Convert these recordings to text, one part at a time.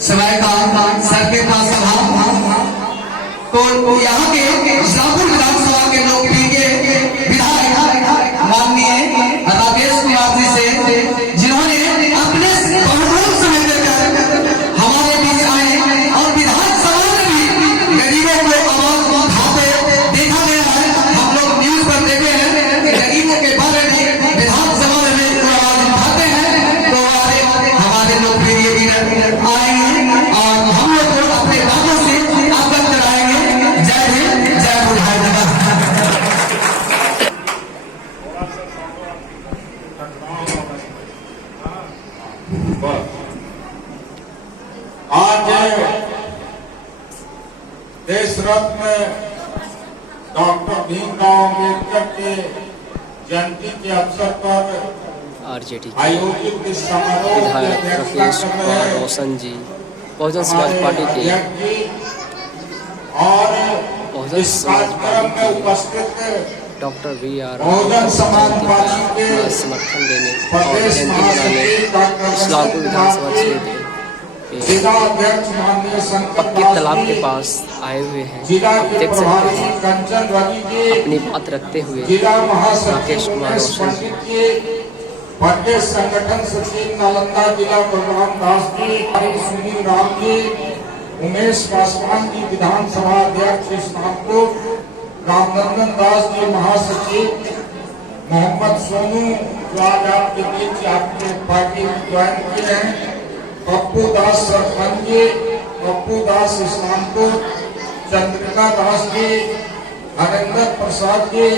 समय का सर्वे का सभा तो यहाँ के इस्लामपुर विधानसभा के लोकप्रिय विधायक माननीय राकेश कुमार जी से, जिन्होंने अपने बहुमूल्य समय देकर हमारे बीच आए और विधानसभा में भी गरीबों को आवाज उठाते देखा गया है। हम लोग न्यूज पर देखे हैं कि गरीबों के बारे में विधानसभा में आवाज उठाते हैं। तो हमारे लोकप्रिय लीडर आएंगे और हम लोग को अपने बातों से अवगत कराएंगे। जय हिंद, जय बुढ़ाई। आज देश रत्न डॉक्टर भीमराव अम्बेडकर के जयंती के अवसर पर आरजेडी आयोजित इस समारोह विधायक राकेश कुमार रोशन जी बहुजन समाज पार्टी के और बहुजन इस समाज कार्यक्रम में पार्टी उपस्थित doctor VR Bahujan Samaj party के समर्थन देने और प्रदेश जयंती मनाने महासचिव डॉक्टर इस्लामपुर विधानसभा क्षेत्र के जिला अध्यक्ष माननीय शंकर पक्के तालाब के पास आए हुए हैं। जिला आप के देख सकते प्रभारी हैं कंचन रवि जी, अपनी बात रखते हुए जिला राकेश महासचिव कुमार उमेश रोशन पंडित जी, प्रदेश संगठन सचिव नालंदा जिला बलराम दास जी, सुनील राम जी, उमेश पासवान जी विधानसभा अध्यक्ष इस्लामपुर, रामनंदन दास जी महासचिव, मोहम्मद सोनू जो आज आपके बीच आपके पार्टी में ज्वाइन किए हैं, पप्पू दास सरपंच जी, पप्पू दास इस्लामपुर, चंद्रिका दास जी, हरेंद्र प्रसाद जी,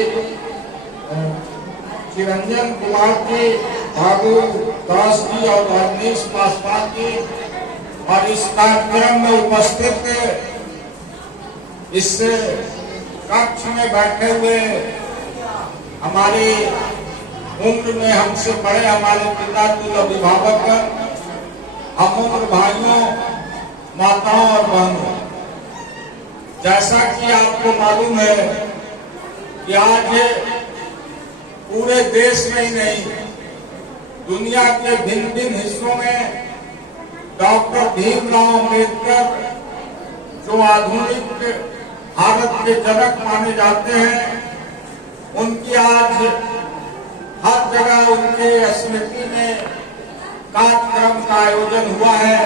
चिरंजन कुमार जी, बाबू दास जी और रजनीश पासवान जी, और इस कार्यक्रम में उपस्थित इस कक्ष में बैठे हुए हमारे उम्र में हमसे बड़े हमारे पिताजी अभिभावक, हम उम्र भाइयों, माताओं और बहनों, जैसा कि आपको मालूम है कि आज पूरे देश में ही नहीं दुनिया के भिन्न भिन्न हिस्सों में डॉक्टर भीमराव अम्बेडकर जो आधुनिक भारत के जनक माने जाते हैं, उनकी आज हर जगह उनके स्मृति में कार्यक्रम का आयोजन हुआ है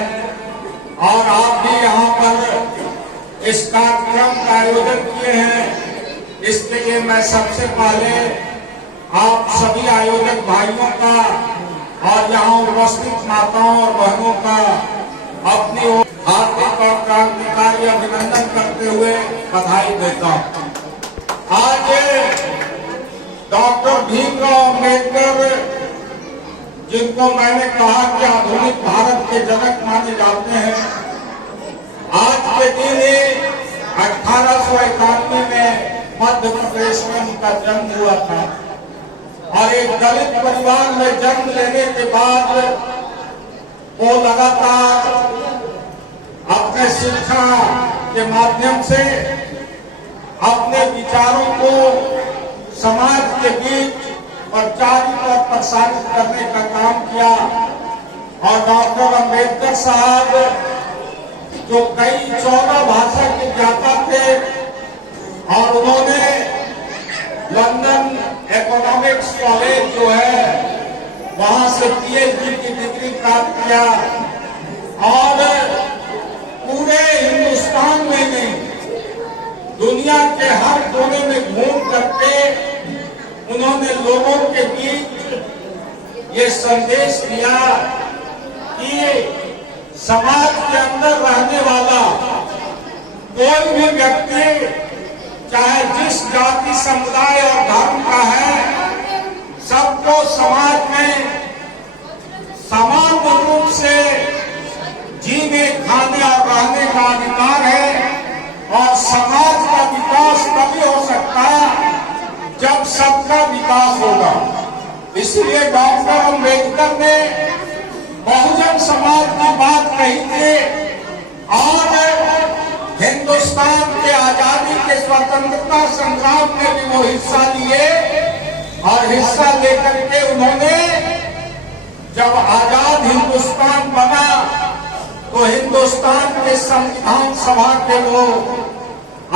और आप भी यहाँ पर इस कार्यक्रम का आयोजन किए हैं। इसके लिए मैं सबसे पहले आप सभी आयोजक भाइयों का और यहाँ उपस्थित माताओं और बहनों का अपनी ओर हार्दिक और क्रांतिकारी अभिनंदन करते हुए बधाई देता हूँ। आज डॉक्टर भीमराव अम्बेडकर, जिनको मैंने कहा कि आधुनिक भारत के जनक माने जाते हैं, आज के दिन 1891 में मध्य प्रदेश में उनका जन्म हुआ था और एक दलित परिवार में जन्म लेने के बाद वो लगातार अपने शिक्षा के माध्यम से अपने विचारों को समाज के बीच प्रचारित और प्रसारित करने का काम किया। और डॉक्टर अम्बेडकर साहब जो कई 14 भाषा के ज्ञाता थे और उन्होंने लंदन इकोनॉमिक्स कॉलेज जो है वहां से PhD की डिग्री प्राप्त किया और पूरे हिंदुस्तान में नहीं दुनिया के हर कोने में घूम करके उन्होंने लोगों के बीच ये संदेश दिया कि समाज के अंदर रहने वाला कोई भी व्यक्ति चाहे जिस जाति समुदाय और धर्म का है, सबको समाज में समान रूप से जीने, खाने और रहने का अधिकार है। और समाज का विकास तभी हो सकता है जब सबका विकास होगा। इसलिए डॉक्टर अम्बेडकर ने बहुजन समाज की बात कही थी और हिंदुस्तान के आजादी के स्वतंत्रता संग्राम में भी वो हिस्सा लिए और हिस्सा लेकर के उन्होंने जब आजाद हिंदुस्तान बना तो हिंदुस्तान हिंदुस्तान के संविधान सभा के वो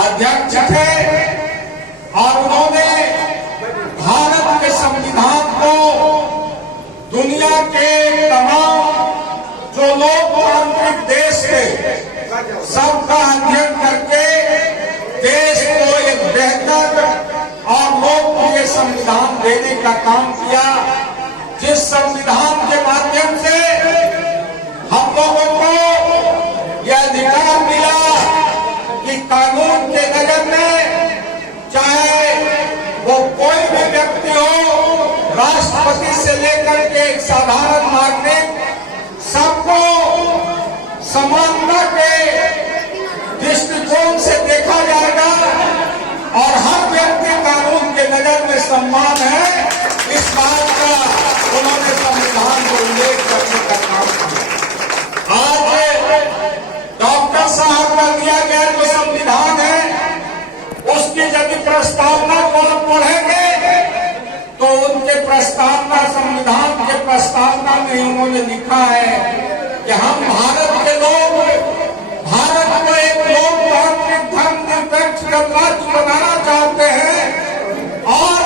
अध्यक्ष थे और उन्होंने भारत के संविधान को दुनिया के तमाम जो लोकतांत्रिक देश थे सबका अध्ययन करके देश को एक बेहतर और लोकप्रिय संविधान देने का काम किया, जिस संविधान के माध्यम से हम लोगों को यह अधिकार मिला कि कानून के नजर में चाहे वो कोई भी व्यक्ति हो, राष्ट्रपति से लेकर के एक साधारण नागरिक, सबको समानता के दृष्टिकोण से देखा जाएगा और हर व्यक्ति कानून के नजर में सम्मान है। इस बात का उन्होंने संविधान को उल्लेख करने का काम किया। आज डॉक्टर साहब का दिया गया जो संविधान है, उसकी यदि प्रस्तावना को आप पढ़ेंगे तो उनके प्रस्तावना, संविधान के प्रस्तावना में उन्होंने लिखा है कि हम भारत के लोग भारत को एक लोकतांत्रिक धर्मनिरपेक्ष राज्य बनाना चाहते हैं और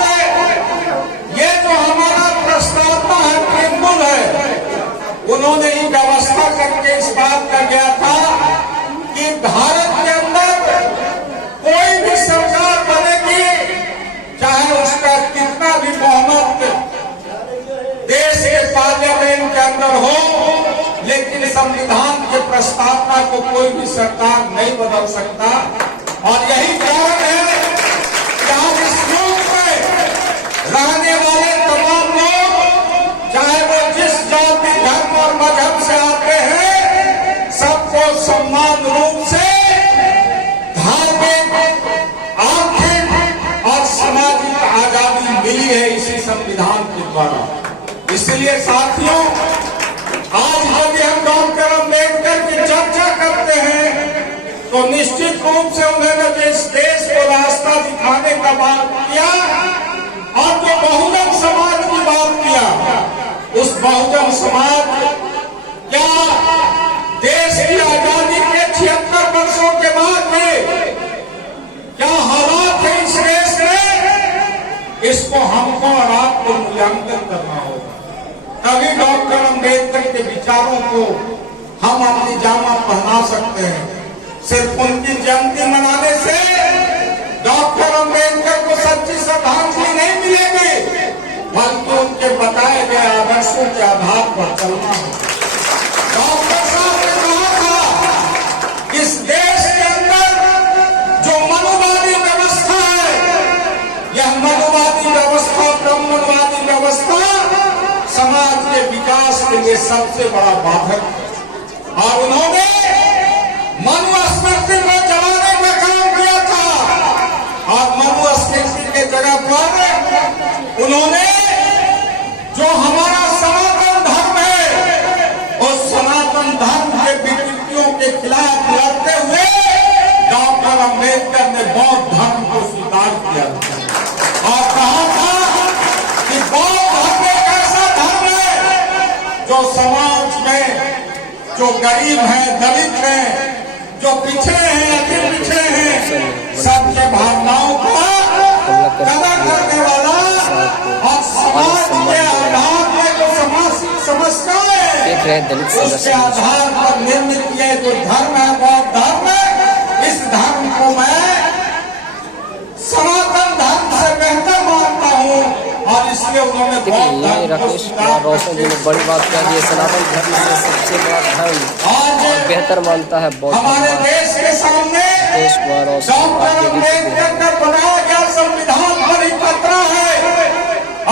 ये जो हमारा प्रस्तावना है प्रेमबुल है, उन्होंने ही व्यवस्था करके इस बात का गया था कि भारत के अंदर कोई भी सरकार बनेगी, चाहे उसका कितना भी बहुमत देश के पार्लियामेंट के अंदर हो, लेकिन संविधान के प्रस्तावना को कोई भी सरकार नहीं बदल सकता। और यही कारण है कि आज इस मुल्क में रहने वाले तमाम लोग, चाहे वो जिस जाति, धर्म और मजहब से आते हैं, सबको समान रूप से धार्मिक, आर्थिक और सामाजिक आजादी मिली है इसी संविधान के द्वारा। इसलिए साथियों, आज यदि हम डॉक्टर अम्बेडकर की चर्चा करते हैं तो निश्चित रूप से उन्होंने जो इस देश को रास्ता दिखाने का बात किया और जो बहुजन समाज की बात किया, उस बहुजन समाज क्या देश की आजादी के 76 वर्षों के बाद भी क्या हालात है इस देश में, इसको हमको और आपको मूल्यांकन करना होगा। तभी डॉक्टर अम्बेडकर के विचारों को हम अपनी जामा पहना सकते हैं। सिर्फ उनकी जयंती मनाने से डॉक्टर अम्बेडकर को सच्ची श्रद्धांजलि नहीं मिलेगी, बल्कि उनके बताए गए आदर्शों के आधार पर चलना होगा। डॉक्टर साहब ने कहा था, इस देश के अंदर जो मनुवादी व्यवस्था है, यह मनुवादी व्यवस्था, ब्राह्मणवादी व्यवस्था समाज के विकास के लिए सबसे बड़ा बाधक है। और उन्होंने मनुस्मृति को जलाने का काम किया था और मनुस्मृति के जगह पर उन्होंने जो हमारा सनातन धर्म है, उस सनातन धर्म के विकृतियों के खिलाफ लड़ते हुए डॉक्टर अम्बेडकर ने बौद्ध धर्म को स्वीकार किया और कहा था कि बौद्ध धर्म एक ऐसा धर्म है जो समाज में जो गरीब हैं, दलित हैं, जो पिछड़े हैं, अति पिछड़े हैं, सबके भावनाओं को कदर करने वाला और समाज के आधार पर जो समझता है, उसके आधार पर निर्मित किया जो धर्म है, बौद्ध धर्म, इस धर्म को मैं सनातन धर्म से बेहतर मानता हूँ और इसलिए उन्होंने बौद्ध धर्म को स्वीकार रोशन जी ने बड़ी बात कह दी, सनातन धर्म से सबसे बड़ा धर्म और बेहतर मानता है बौद्ध। हमारे देश के सामने डॉक्टर अम्बेडकर का बनाया गया संविधान बड़ी खतरा है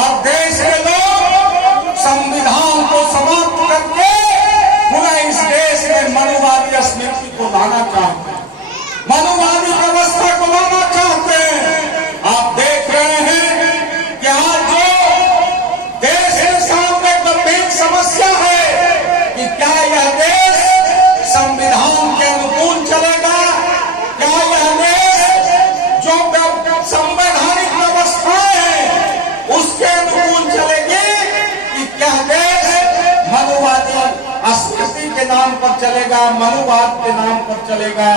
और देश के लोग संविधान को समाप्त करके पुनः इस देश में मनुवादी स्मृति को लाना चाहते हैं, मनुवादी व्यवस्था को लाना चाहते हैं। आप देख रहे हैं कि आज जो देश के सामने गंभीर समस्या है कि क्या यह देश संविधान के अनुकूल चलेगा, क्या यह देश जो संवैधानिक व्यवस्थाएं है उसके अनुकूल चलेगी, कि क्या देश मनुवादी स्मृति के नाम पर चलेगा, मनुवाद के नाम पर चलेगा।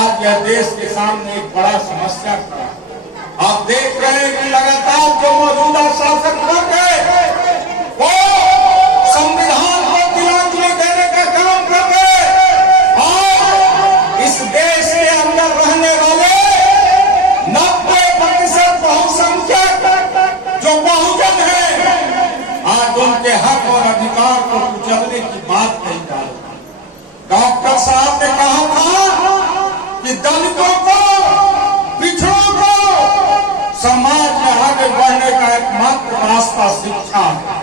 आज यह देश के सामने एक बड़ा समस्या खड़ा। आप देख रहे हैं कि लगातार जो मौजूदा शासक वर्ग है वो संविधान को तिलांजलि देने का काम कर रहे हैं और इस देश के अंदर रहने वाले 90% बहुसंख्यक जो बहुजन है आज उनके हक और अधिकार को कुचलने की बात कही जा रही है। डॉक्टर साहब ने कहा था कि दलितों को, पिछड़ों को समाज में आगे बढ़ने का एकमात्र रास्ता शिक्षा है।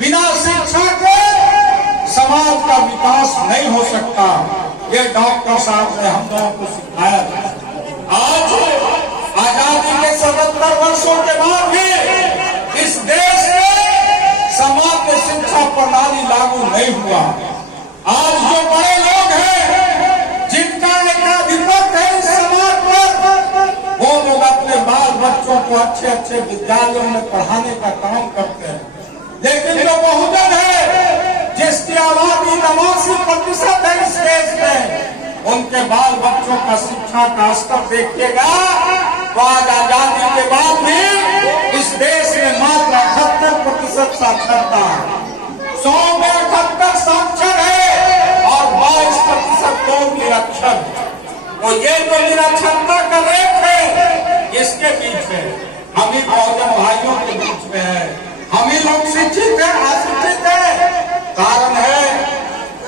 बिना शिक्षा के समाज का विकास नहीं हो सकता। ये डॉक्टर साहब ने हम लोगों को सिखाया था। आज आजादी के 77 वर्षों के बाद भी इस देश में समाज में शिक्षा प्रणाली लागू नहीं हुआ। आज जो बड़े लोग हैं जिनका एकाधिपत्य है इस समाज पर, वो लोग अपने बाल बच्चों को अच्छे अच्छे विद्यालयों में पढ़ाने का काम करते हैं, लेकिन जो बहुजन है जिसकी आबादी 89% है इस देश में, उनके बाल बच्चों का शिक्षा का स्तर देखिएगा तो आज आजादी के बाद भी इस देश में मात्र 78% साक्षरता है। 100 में 78 साक्षर है और 22% लोग निरक्षर है। तो ये जो निरक्षरता का रेट है इसके बीच है, हम ही बहुजन भाइयों के बीच में है। हम ही लोग शिक्षित हैं, अशिक्षित हैं। कारण है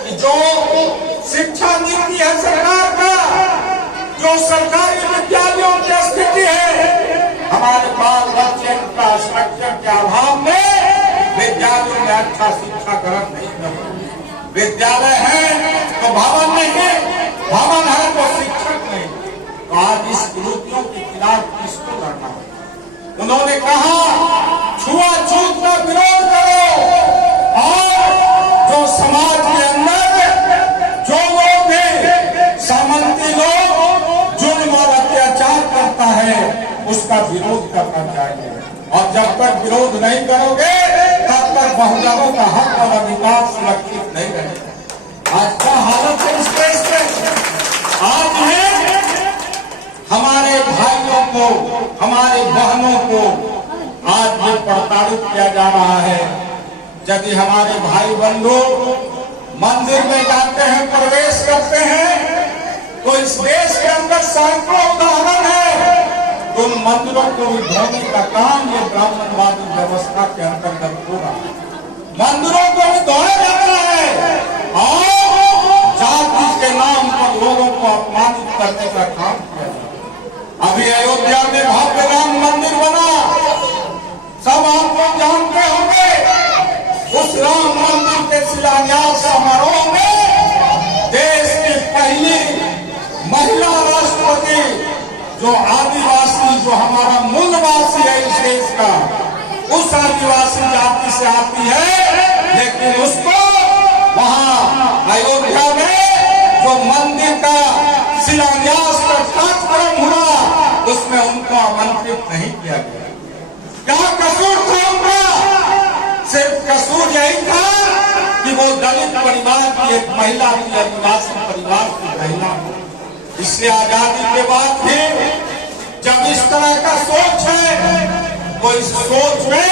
कि जो शिक्षा नीति है सरकार का, जो सरकारी विद्यालयों की स्थिति है, हमारे बाल बच्चे इंफ्रास्ट्रक्चर के अभाव में विद्यालयों में अच्छा शिक्षा ग्रहण नहीं करते। विद्यालय है तो भवन नहीं, भवन है तो शिक्षक नहीं। तो आज इस कुरीतियों के खिलाफ किसको लड़ना है? उन्होंने कहा छुआछूत का विरोध करो और जो समाज के अंदर जो लोग हैं, सामंती लोग जुल्म और अत्याचार करता है उसका विरोध करना चाहिए। और जब तक विरोध नहीं करोगे तब तक बहुजनों का हक और अधिकार सुरक्षित नहीं रहेगा। आज का हालत है इस देश में। आज है हमारे भाइयों को, हमारे बहनों को आज ये प्रताड़ित किया जा रहा है। यदि हमारे भाई बंधु मंदिर में जाते हैं, प्रवेश करते हैं, तो इस देश के अंदर सैकड़ों उदाहरण है। उन मंदिरों को भी धोने का काम ये ब्राह्मणवादी व्यवस्था के अंतर्गत हो रहा है। मंदिरों को भी धोया जाता है और जाति के नाम पर लोगों को अपमानित करने का काम किया जाता है। अभी अयोध्या में भव्य राम मंदिर बना, सब आप लोग जानते होंगे। उस राम मंदिर के शिलान्यास समारोह में देश की पहली महिला राष्ट्रपति, जो आदिवासी, जो हमारा मूलवासी है इस देश का, उस आदिवासी जाति से आती है, लेकिन उसको वहां अयोध्या में जो मंदिर का शिलान्यास का कार्यक्रम हुआ उसमें उनको आमंत्रित नहीं किया गया। क्या कसूर था उनका? सिर्फ कसूर यही था कि वो दलित परिवार की एक महिला थी, आदिवासी परिवार की महिला। इसलिए आजादी के बाद भी जब इस तरह का सोच है तो इस सोच में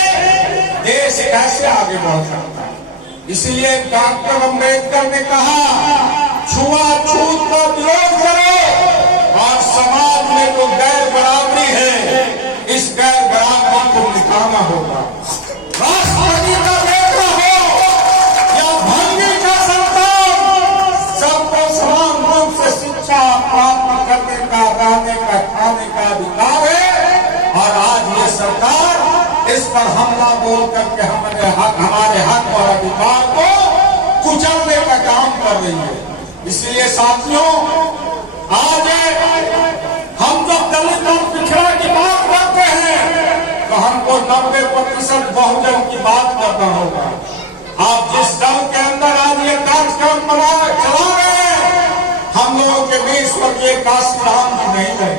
देश कैसे आगे बढ़ सकता है? इसीलिए डॉक्टर अम्बेडकर ने कहा छुआछूत का विरोध करो और समाज में जो गैर बराबरी है इस गैर बराबरी को मिटाना होगा। राष्ट्रपति का बेटा हो या भंगी का संतान, सबको समान रूप से शिक्षा प्राप्त करने का, रहने का, खाने का अधिकार है। और आज ये सरकार इस पर हमला बोल करके हमारे हक और अधिकार को कुचलने का काम कर रही है। इसलिए साथियों, आज हम जब दलित और पिछड़ा की बात करते हैं तो हमको 90% बहुजन की बात करना होगा। आप जिस दल के अंदर आज ये कार्यक्रम चला रहे हैं, हम लोगों के बीच स्वर्गीय काशीराम जी नहीं रहे।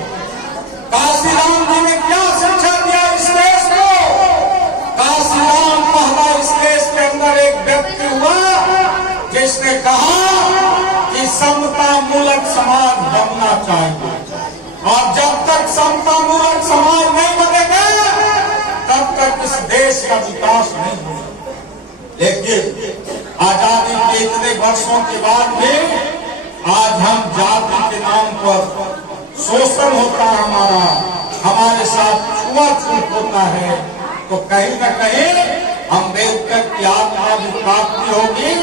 काशीराम जी ने क्या शिक्षा दिया इस देश को? काशीराम पहला इस देश के अंदर एक व्यक्ति हुआ जिसने कहा समतामूलक समाज बनना चाहिए। और जब तक समतामूलक समाज नहीं बनेगा तब तक इस देश का विकास नहीं होगा। लेकिन आजादी के इतने वर्षों के बाद भी आज हम जाति के नाम पर शोषण होता है, हमारे साथ छुआछूत होता है, तो कहीं न कहीं अम्बेडकर की आत्मा भी प्राप्ति होगी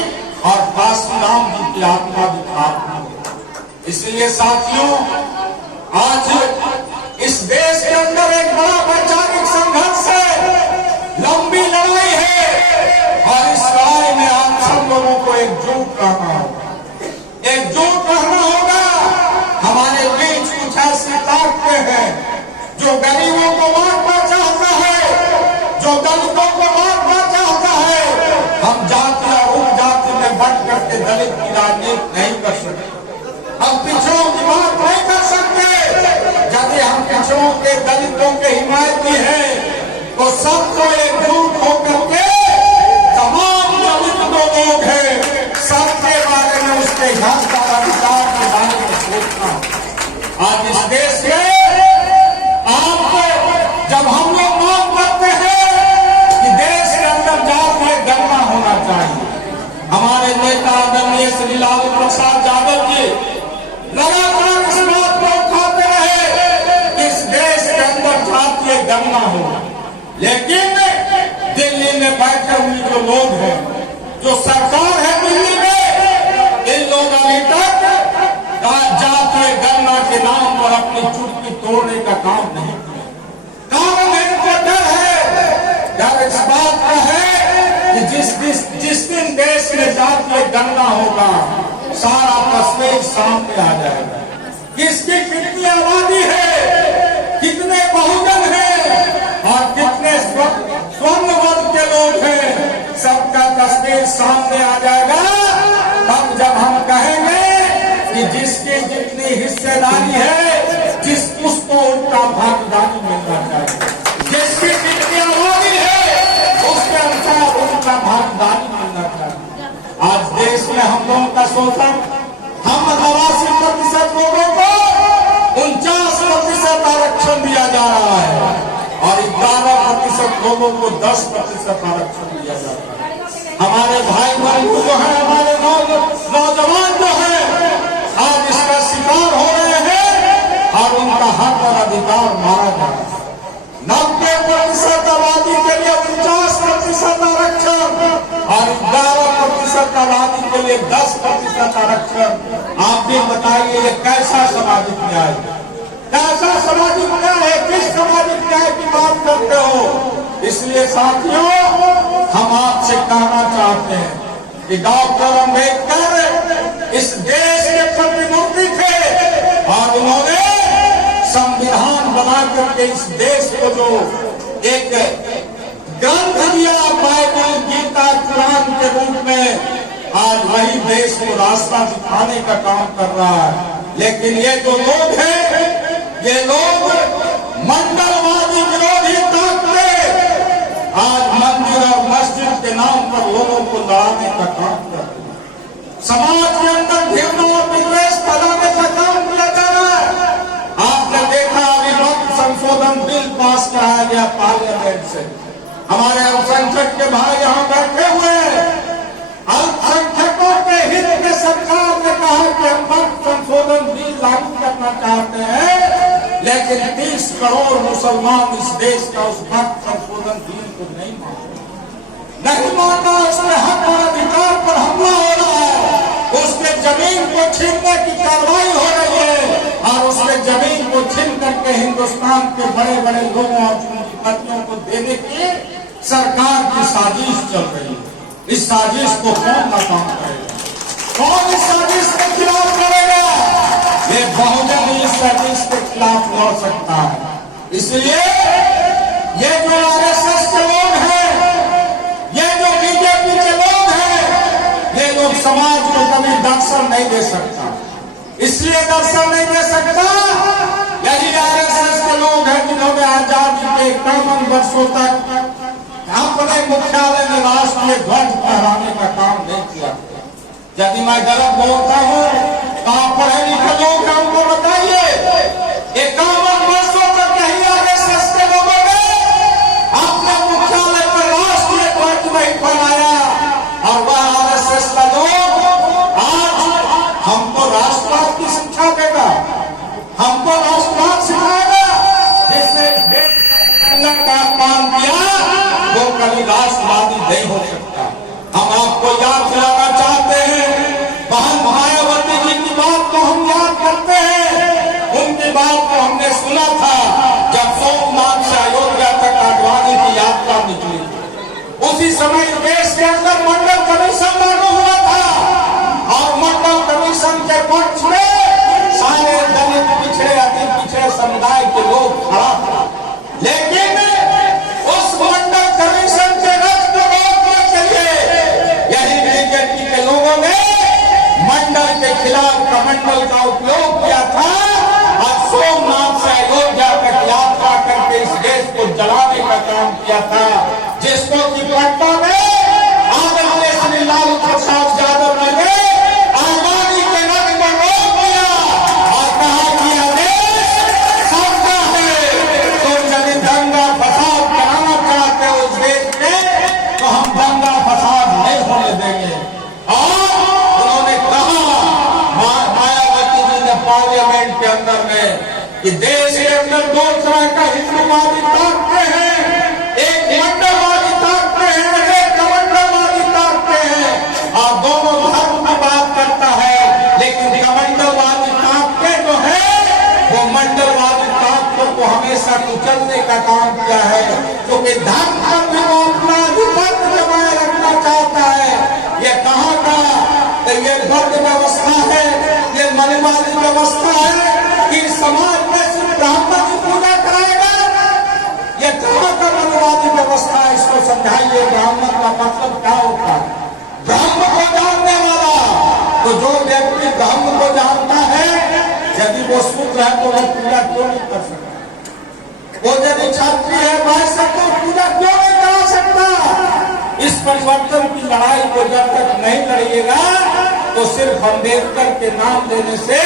और काशीराम जी की आत्मा भी प्राप्ति होगी। इसलिए साथियों, आज इस देश के अंदर एक बड़ा वैचारिक संघर्ष है, लंबी लड़ाई है, और इस लड़ाई में आप सब लोगों को एकजुट रहना होगा, एकजुट रहना होगा। हमारे बीच कुछ ऐसी ताकतें हैं जो गरीबों को मारना चाहता है, जो दलितों को मारना चाहता है। हम जाति और उपजाति में बंट करके दलित की राजनीति नहीं कर सकते, हम पिछड़ों की बात नहीं कर सकते। यदि हम पिछड़ों के दलितों के हिमायती हैं तो सबको एकजुट होकर के तमाम दलित जो लोग हैं सबके बारे में, उसके हक और अधिकार के बारे में सोचना। आज इस देश में जब हम लोग मांग करते हैं कि देश के अंदर जातीय गणना होना चाहिए, हमारे नेता आदरणीय श्री लालू प्रसाद यादव जी लगातार इस बात को उठाते रहे कि इस देश के अंदर जातीय गणना हो। लेकिन दिल्ली में बैठे हुए जो लोग हैं, जो सरकार है दिल्ली में, इन लोग अभी तक जातीय गणना के नाम पर अपनी चुटकी तोड़ने का काम नहीं किया। कारण इनको डर है, डर इस बात का है कि जिस दिन देश में जातीय गणना होगा सारा तस्वीर सामने आ जाएगा। किसकी कितनी आबादी है, कितने बहुजन हैं और कितने स्वर्ण वर्ग के लोग हैं, सबका तस्वीर सामने आ जाएगा। तब जब हम कहेंगे कि जिसकी जितनी हिस्सेदारी है, उसको उनका भागीदारी मिलना चाहिए, जिसकी जितनी आबादी है उसके अनुसार उनका भागीदारी मिलना चाहिए। आज देश में हम लोगों का शोषण, हम 88% लोगों को 49% आरक्षण दिया जा रहा है और 11% लोगों को 10% आरक्षण दिया जा रहा है। हमारे भाई बंधु जो है, हमारे नौजवान जो है, आज इसका शिकार हो रहे हैं और उनका हक और अधिकार मारा जा रहा है। 90% आबादी के लिए 49% आरक्षण और 11% आबादी के लिए 10% आरक्षण। आप भी बताइए ये कैसा सामाजिक न्याय, कैसा सामाजिक न्याय है? किस सामाजिक न्याय की बात करते हो? इसलिए साथियों, हम आपसे कहना चाहते हैं कि डॉक्टर अम्बेडकर इस देश के प्रतिमूर्ति थे और उन्होंने संविधान बना करके इस देश को जो एक ग्रंथ दिया, बाइबल, गीता, कुरान के रूप में, आज वही देश को रास्ता दिखाने का काम कर रहा है। लेकिन ये जो लोग हैं, ये लोग मंडलवादी विरोधी ताकतें आज मंदिर और मस्जिद के नाम पर लोगों को लड़ाने का काम कर रहे हैं। समाज के अंदर घृणा और विद्वेष फैलाने का काम किया जा रहा है। आपने देखा अभी वक्त संशोधन बिल पास कराया गया पार्लियामेंट से। हमारे अल्पसंख्यक के भाई यहाँ बैठे हुए हैं। अल्पसंख्यकों के हित में सरकार ने कहा कि हम वक्त संशोधन बिल लागू करना चाहते हैं, लेकिन 30 करोड़ मुसलमान इस देश का उस वक्त संशोधन बिल को नहीं मानना। उसके हक और अधिकार पर हमला हो रहा है, उसके जमीन को छीनने की कार्रवाई हो रही है और उसके जमीन को छीन करके हिंदुस्तान के बड़े बड़े लोगों और पूंजीपतियों को देने की सरकार की साजिश चल रही है। इस साजिश को कौन नाकाम करेगा? कौन इस साजिश के खिलाफ करेगा? ये बहुजन इस साजिश के खिलाफ लड़ सकता है। इसलिए ये जो आरएसएस के लोग हैं, ये जो बीजेपी के लोग हैं, ये लोग समाज को कभी दर्शन नहीं दे सकता। इसलिए दर्शन नहीं दे सकता, यही आरएसएस के लोग हैं जिन्होंने आजादी के 51 वर्षों तक अपने मुख्यालय में राष्ट्रीय ध्वज फहराने का काम नहीं किया। यदि मैं गलत बोलता हूँ तो आप पर सुना था जब सोमनाथ से अयोध्या तक आडवाणी की यात्रा निकली, उसी समय देश के अंदर मंडल कमीशन लागू हुआ था और मंडल कमीशन के पक्ष में सारे दलित पिछड़े अति पिछड़े समुदाय के लोग खड़ा था। लेकिन उस मंडल कमीशन के रद्द को रोकने के लिए यही बीजेपी के लोगों ने मंडल के खिलाफ कमंडल का उपयोग किया था और सोमनाथ से अयोध्या तक यात्रा करके इस देश को जलाने का काम किया था, जिसको कि पटना में आदरणीय श्री लालू प्रसाद यादव ने आडवाणी के रथ को रोक दिया और कहा कि यह देश सबका है, तो यदि दंगा फसाद कराना चाहते हो उस देश में तो हम दंगा फसाद नहीं होने देंगे। और उन्होंने कहा, मायावती जी ने पार्लियामेंट के अंदर में कि देश के अंदर दो तरह का हिंदुवादी ताकते हैं, एक मंडलवादी ताकते हैं, एक कमंडलवादी ताकते हैं, और दोनों धर्म की बात करता है। लेकिन कमंडलवादी ताकते जो है वो मंडलवादी ताकतों को हमेशा कुचलने का काम किया है, क्योंकि धर्म पर भी वो अपना अधिपत्य जमाए रखना चाहता है। ये कहाँ का ये वर्ग व्यवस्था है, ये मनवादी व्यवस्था है कि समाज में सिर्फ ब्राह्मण की पूजा कराएगा, ये कहाँ का मनवादी व्यवस्था है, इसको समझाइए। ब्राह्मण का मतलब क्या होता है? ब्रह्म को जानने वाला। तो जो व्यक्ति ब्रह्म को जानता है, यदि वो शूद्र है तो वह पूजा क्यों नहीं कर सकता? वो यदि क्षत्रिय है वैसे तो पूजा क्यों नहीं करा सकता? इस परिवर्तन की लड़ाई को जब तक नहीं लड़िएगा तो सिर्फ अम्बेडकर के नाम लेने से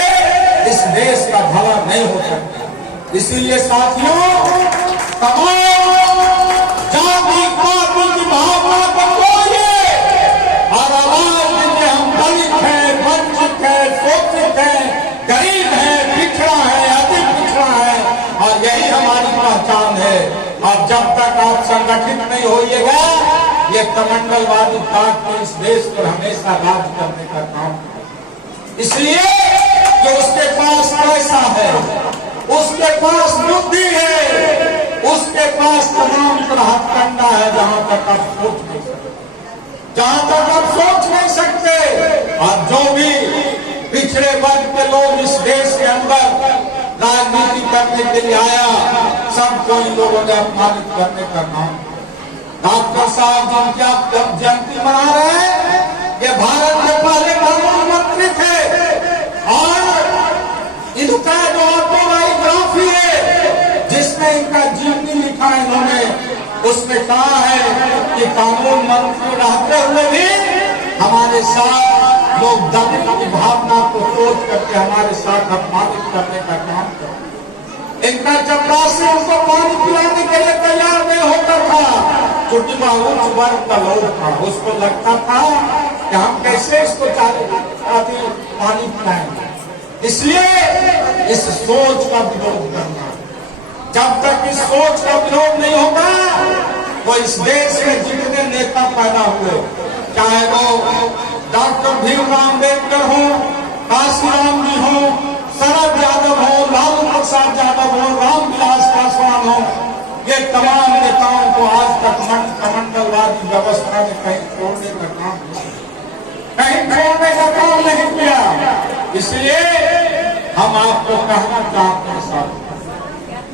इस देश का भला नहीं हो सकता। इसीलिए साथियों, तमाम जाति पाति की भावना को तोड़िए और आवाज दीजिए, हम दलित हैं, वंचित हैं, शोषित हैं, गरीब हैं, पिछड़ा है, अति पिछड़ा है, और यही हमारी पहचान है। और जब तक आप संगठित नहीं होइएगा, ये कमंडलवादी ताकत इस देश पर हमेशा राज करने का काम है। इसलिए कि उसके पास पैसा है, उसके पास बुद्धि है, उसके पास तमाम तरह हथकंडा है जहां तक आप सोच नहीं सकते, जहां तक आप सोच नहीं सकते। और जो भी पिछड़े वर्ग के लोग इस देश के अंदर राजनीति करने के लिए आया, सबको इन लोगों ने अपमानित करने का काम। डॉक्टर साहब जिनकी आप जयंती मना रहे हैं, ये भारत के पहले कानून मंत्री थे और इनका जो ऑटोबायोग्राफी है जिसमें इनका जीवनी लिखा है इन्होंने, उसमें कहा है कि कानून मंत्री रहते हुए भी हमारे साथ लोग दलित की भावना को सोच करके हमारे साथ अपमानित करने का काम करते। इनका चपरासी उनको पानी पिलाने के लिए तैयार नहीं होता था, क्योंकि वह उच्च वर्ग का लोग था। उसको लगता था कि हम कैसे इसको पानी पिलाएंगे। इसलिए इस सोच का विरोध करना, जब तक इस सोच का विरोध नहीं होगा तो इस देश में जितने नेता पैदा हुए, चाहे वो डॉक्टर भीमराव अम्बेडकर हो, काशीराम जी हो, शरद यादव हो, लालू प्रसाद यादव हो, रामविलास पासवान हो, ये तमाम नेताओं को आज तक कमंडलवादी व्यवस्था में कहीं छोड़ने का काम नहीं किया। इसलिए हम आपको कहना चाहते हैं साहब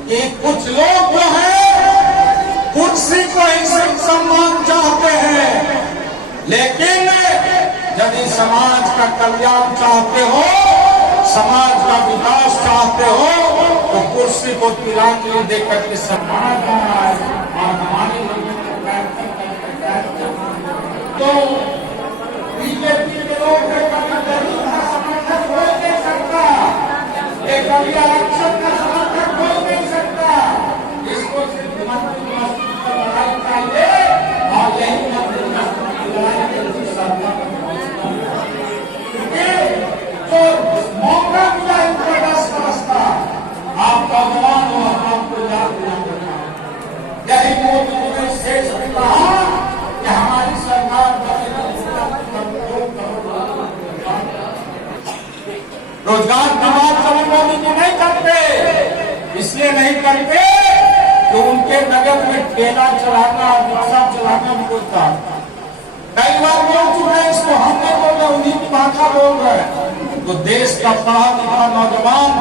कि कुछ लोग जो है कुर्सी को ही सिर्फ सम्मान चाहते हैं, लेकिन यदि समाज का कल्याण चाहते हो, समाज का विकास चाहते हो, तो कुर्सी को तिलांजलि देकर के सम्मान करना है। और हमारे तो बीजेपी के लोग समर्थक हो नहीं सकता, एक कभी आरक्षण का समर्थक हो नहीं सकता। इसको सिर्फ मंत्री मस्ती पर लड़ाई चाहिए और यही मंत्री मस्ती की लड़ाई मौका मिला इनको 10 वर्ष का, आपका अभिमान हो, आपको याद रखना। यही मोदी जी ने शेष में कहा कि हमारी सरकार रोजगार की बात कभी मोदी जी नहीं करते। इस इसलिए नहीं करते कि उनके नगर में ठेला चलाना, रिक्शा चलाना भी होता। कई बार बोल चुके हैं इसको, हमने बोला, उन्हीं की भाषा बोल रहे हैं। तो देश का पढ़ा लिखा नौजवान,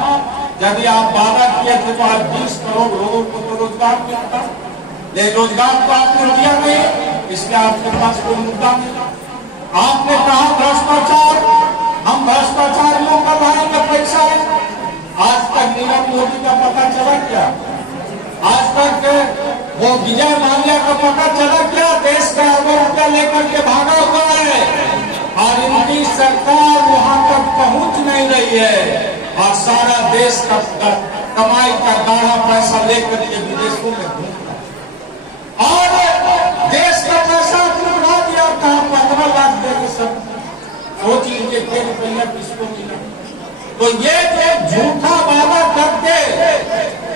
यदि आप वादा किए थे तो आज 20 करोड़ लोगों को तो रोजगार मिलता, लेकिन रोजगार तो आपने दिया नहीं, इसलिए आपके पास कोई मुद्दा नहीं। आपने कहा भ्रष्टाचार, हम भ्रष्टाचारियों का लाएंगे पैसा। आज तक नीरव मोदी का पता चला क्या? आज तक वो विजय माल्या का पता चला क्या? देश का अरबों रुपया लेकर के भागा हुआ है और इनकी सरकार वहां तक पहुंच नहीं रही है और सारा देश का कमाई का गाढ़ा पैसा लेकर के विदेशों में घूमता और देश का पैसा उड़ा दिया था। 15 लाख देकर सब सोच लीजिए कि रुपया किसको मिला। तो ये जो झूठा वादा करके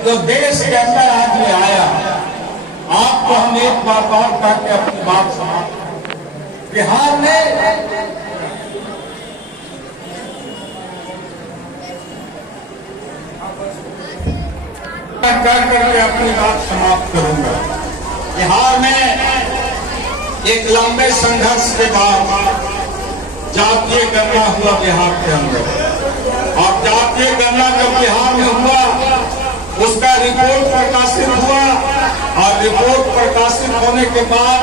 जो देश के अंदर आज में आया, आपको हम एक बात और करके अपनी बात समाप्त। बिहार में करके अपनी बात समाप्त करूंगा। बिहार में एक लंबे संघर्ष के बाद जातीय गणना हुआ बिहार के अंदर, और जातीय गणना जब बिहार में हुआ उसका रिपोर्ट प्रकाशित हुआ और रिपोर्ट प्रकाशित होने के बाद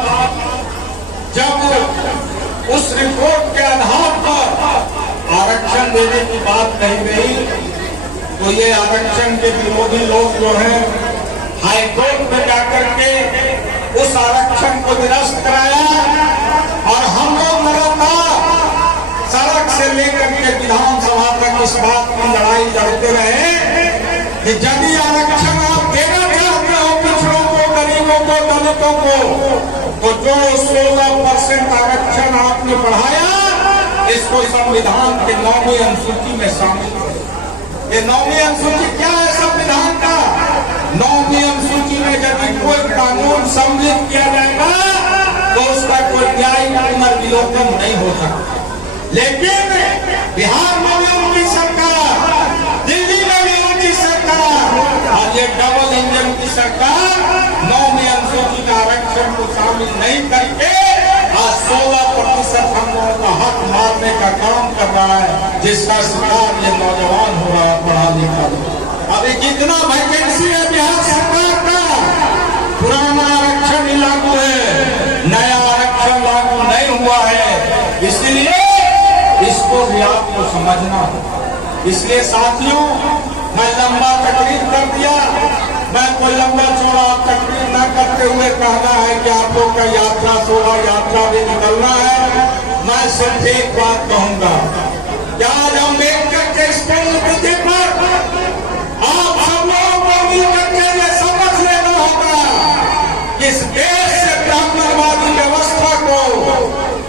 जब उस रिपोर्ट के आधार पर आरक्षण देने की बात कही गई तो ये आरक्षण के विरोधी लोग जो हैं हाईकोर्ट में जाकर के उस आरक्षण को निरस्त कराया और हम लोग लगातार सड़क से लेकर के विधानसभा तक इस बात की लड़ाई लड़ते रहे कि यदि आरक्षण आप देना चाहते हो पिछड़ों को, गरीबों को, दलितों को, तो जो 16% आरक्षण आपने बढ़ाया इसको संविधान के 9वीं अनुसूची में शामिल करें। ये 9वीं अनुसूची क्या है संविधान का? 9वीं अनुसूची में यदि कोई कानून सम्मिलित किया जाएगा तो उसका कोई न्यायिक पुनर्विलोकन नहीं हो सकता। लेकिन बिहार में भी उनकी सरकार, दिल्ली में भी उनकी सरकार और ये डबल इंजन की सरकार 9वीं अनुसूची का आरक्षण को शामिल नहीं करके आज 16% हम लोगों का हक मारने का काम कर रहा है, जिसका शिकार ये नौजवान हो रहा पढ़ा लिखा। अभी कितना वैकेंसी है बिहार सरकार का? पुराना आरक्षण ही लागू है, नया आरक्षण लागू नहीं हुआ है। इसलिए इसको भी आपको समझना हो। इसलिए साथियों, मैं लंबा तकरीर कर दिया, मैं कोई लंबा चौड़ा तकरीर न करते हुए कहना है कि आप लोग का यात्रा 16 यात्रा भी निकलना है। मैं सिर्फ एक बात कहूंगा कि आज अम्बेडकर के स्मृति पर आप सब लोगों को मिलकर के ये समझ लेना होगा कि इस देश से ब्राह्मणवादी व्यवस्था को,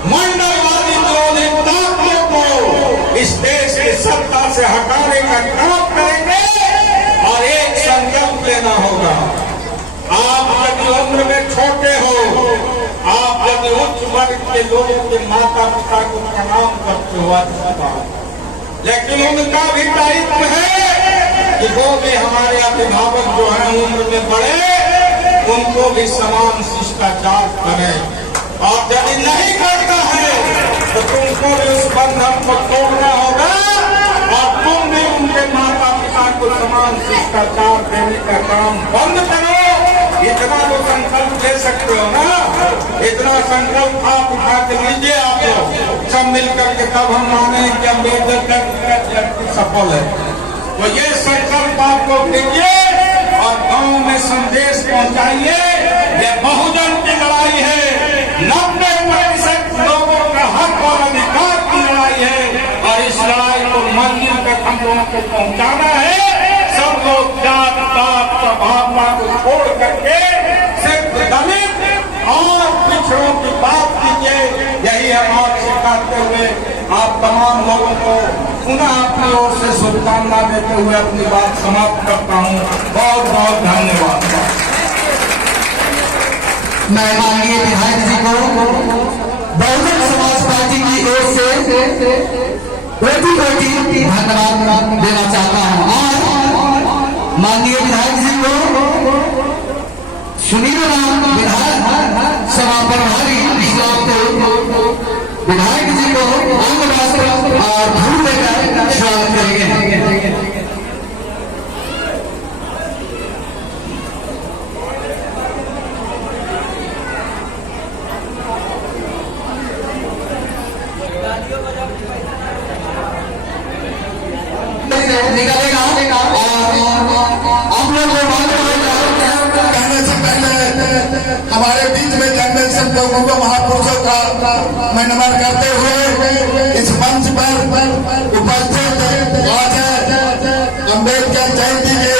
मंडलवादी विरोधी ताकतों को इस देश की सत्ता से हटाने का काम करेंगे और एक संकल्प लेना होगा। आप यदि उम्र में छोटे हो, आप यदि उच्च वर्ग के लोगों के माता पिता को प्रणाम करते हो, अच्छा बात, लेकिन उनका भी दायित्व है कि वो भी हमारे अभिभावक जो हैं उम्र में बड़े, उनको भी समान शिष्टाचार करें। और यदि नहीं करता है तो तुमको भी उस बंधन को तोड़ना होगा और तुम भी उनके माता पिता को समान शिष्टाचार देने का काम बंद करो। इतना तो संकल्प ले सकते हो ना, इतना संकल्प आप उठा के लीजिए। आप लोग सब मिलकर के तब हम माने कि अम्बेडकर सफल है। तो ये संकल्प आप लोग लीजिए और गांव में संदेश पहुंचाइए, ये बहुजन की लड़ाई है, 90% लोगों का हक और अधिकार की लड़ाई है और इस लड़ाई को मंजिल तक हम लोगों को पहुंचाना है। सब लोग जात पात भावना को छोड़ करके सिर्फ दलित और पिछड़ों की बात कीजिए। यही हम आपसे करते हुए आप तमाम लोगों को पुनः अपनी ओर से शुभकामना देते हुए अपनी बात समाप्त करता हूँ। बहुत बहुत धन्यवाद। मैं माननीय विधायक जी को बहुजन समाज पार्टी की ओर से कोटि कोटि धन्यवाद देना चाहता हूँ। और माननीय विधायक जी को सुनील राम विधायक सभा प्रभारी इस्लाम को विधायक जी को अंग वस्त्र और फूल देकर स्वागत करेंगे। निकलेगा और आप लोग कहने से पहले हमारे बीच में जन्मे सब लोगों को महापुरुषों का मैं नमन करते हुए इस मंच पर उपस्थित आज अम्बेडकर जयंती के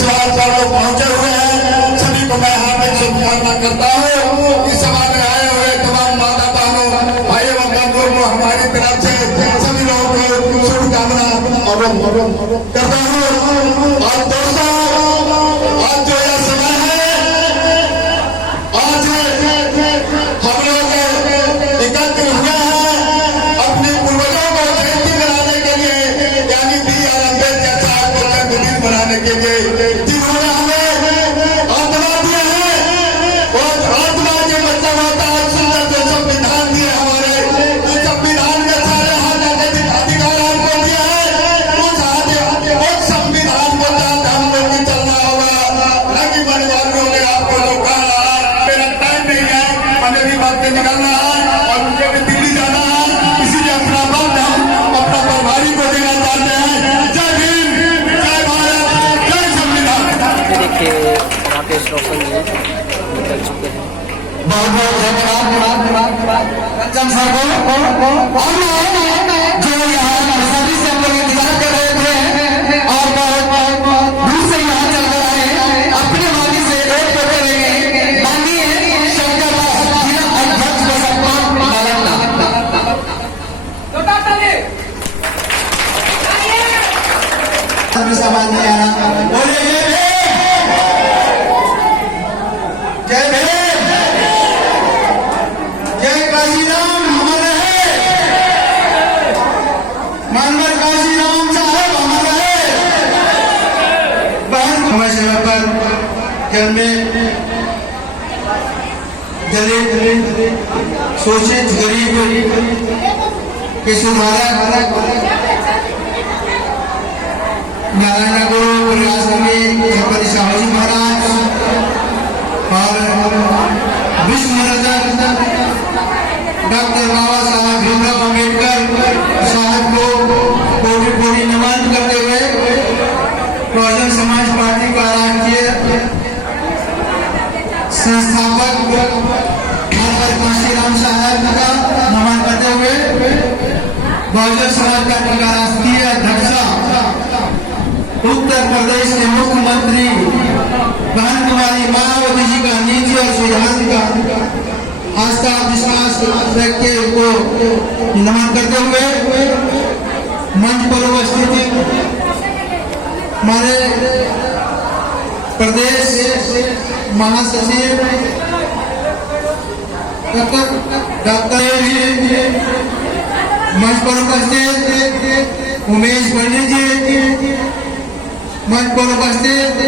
सवाल पर लोग पहुंचे हुए हैं, सभी को मैं हार्दिक शुभकामना करता हूँ। इस सभा में आए हुए तमाम माता बहनों भाई एवं बंधुओं को हमारी तरफ से सभी लोगों को शुभकामना करता हूँ। और दोस्तों आज जो यह समय है, आज हम लोग एकत्र हुए हैं अपने पूर्वजों को जयंती मनाने के लिए, यानी B.R. अम्बेडकर साहब को जन्मदिन मनाने के लिए, जिन्होंने हमें आत्मा दिया है। और आत्मा के मतलब होता है सुंदर जो संविधान दिए हमारे, उस संविधान के सारे अधिकार हमको दिया है। उस संविधान को तहत हम लोग की चलना होगा, न कि मनवादियों ने आपको रोका। मेरा टाइम नहीं है, मैंने भी बात निकलना है और मुझे भी दिल्ली जाना है, इसीलिए अपना बात हम अपना प्रभारी को देना चाहते हैं। जय भीम, जय भारत, जय संविधान। देखिए राकेश रोशन जी निकल चुके हैं। बहुत बहुत धन्यवाद रंजन सर को और जो यहाँ सभी से हम लोग इंतजार कर रहे थे और बहुत दूर से यहाँ चल कर आए, अपने वाली से एक तो करेंगे माननीय शंकर दास जिला अध्यक्ष बसंत नालंदा। समाज में आना बोले जय भीम, जय काशीराम हमारे है, मानवर काशीराम साहब हमारे है। बहन समय समय पर जन्मे दलित शोषित गरीब के सुधारक नारायण गुरु प्रयास छत्रपति शिवाजी महाराज और विश्व रत्न डॉक्टर बाबा साहब भीमराव अम्बेडकर साहब को कोटि कोटि नमन करते हुए बहुजन समाज पार्टी का राष्ट्रीय संस्थापक मानवर काशीराम साहब का नमन करते हुए बहुजन समाज पार्टी का राष्ट्रीय अध्यक्ष उत्तर प्रदेश के मुख्यमंत्री बहन कुमारी मायावती जी का नीति और सिद्धांत का आस्था विश्वास रखते को नमन करते हुए मंच पर उपस्थित हमारे प्रदेश महासचिव डॉक्टर मंच पर उपस्थित उमेश पंडित जी मंच पर उपस्थित